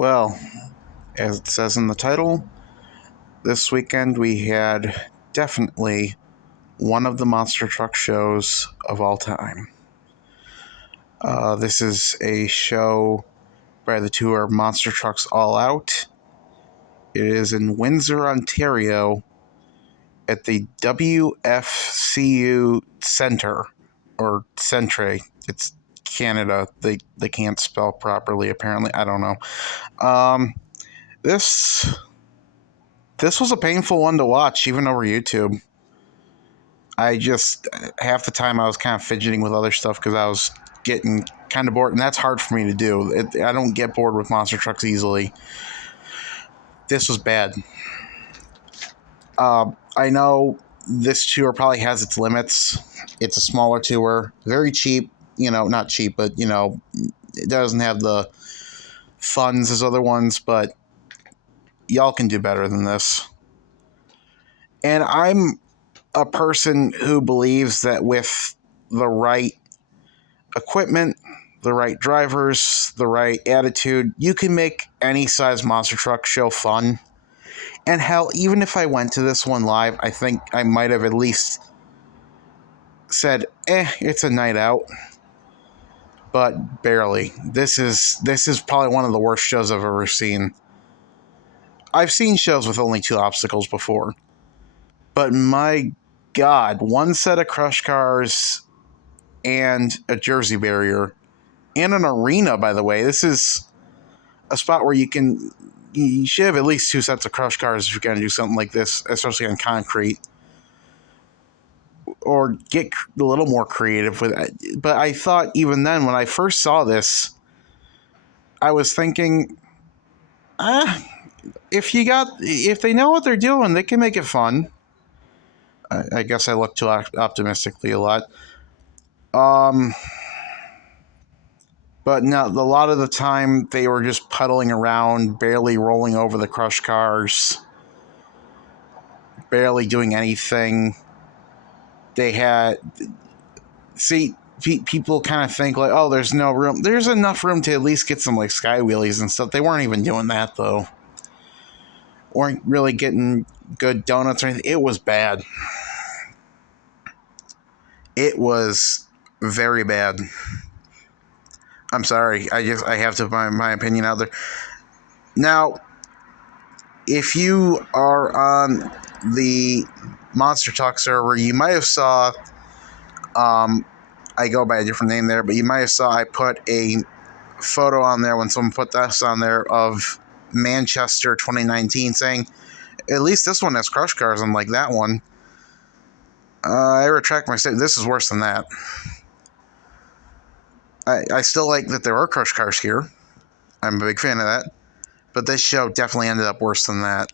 Well, as it says in the title, this weekend we had definitely one of the monster truck shows of all time. This is a show by the tour Monster Trucks All Out. It is in Windsor, Ontario, at the WFCU Centre, or Centre. It's Canada. They can't spell properly, apparently. I don't know. This was a painful one to watch, even over YouTube. Half the time I was kind of fidgeting with other stuff because I was getting kind of bored, and that's hard for me to do. I don't get bored with monster trucks easily. This was bad. I know this tour probably has its limits. It's a smaller tour, very cheap. Not cheap, but it doesn't have the funds as other ones, but y'all can do better than this. And I'm a person who believes that with the right equipment, the right drivers, the right attitude, you can make any size monster truck show fun. And hell, even if I went to this one live, I think I might have at least said, it's a night out. But barely. This is probably one of the worst shows I've ever seen. I've seen shows with only 2 obstacles before. But my God, 1 set of crush cars and a Jersey barrier and an arena, by the way. This is a spot where you should have at least 2 sets of crush cars if you're going to do something like this, especially on concrete. Or get a little more creative with it. But I thought even then, when I first saw this, I was thinking, if they know what they're doing, they can make it fun. I guess I look too optimistically a lot. But no, a lot of the time they were just puddling around, barely rolling over the crush cars, barely doing anything. People kind of think like, oh, there's no room. There's enough room to at least get some like sky wheelies and stuff. They weren't even doing that though. Weren't really getting good donuts or anything. It was bad. It was very bad. I'm sorry. I have to put my opinion out there. Now, if you are on the Monster Talk server, you might have saw, I go by a different name there, but you might have saw I put a photo on there when someone put this on there of Manchester 2019 saying, at least this one has crush cars, unlike that one. I retract my statement. This is worse than that. I still like that there are crush cars here. I'm a big fan of that. But this show definitely ended up worse than that.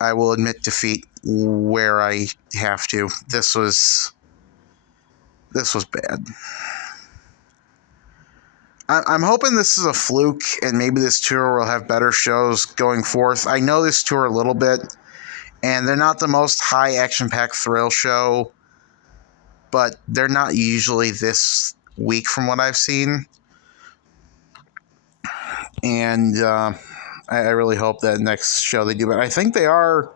I will admit defeat where I have to. This was bad. I'm hoping this is a fluke and maybe this tour will have better shows going forth. I know this tour a little bit, and they're not the most high action-packed thrill show, but they're not usually this weak from what I've seen. And I really hope that next show they do. But I think they are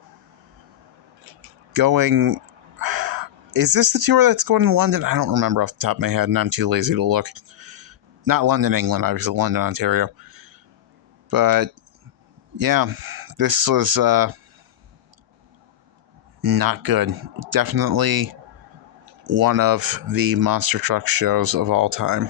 going... Is this the tour that's going to London? I don't remember off the top of my head, and I'm too lazy to look. Not London, England, obviously. London, Ontario. But, yeah, this was not good. Definitely one of the monster truck shows of all time.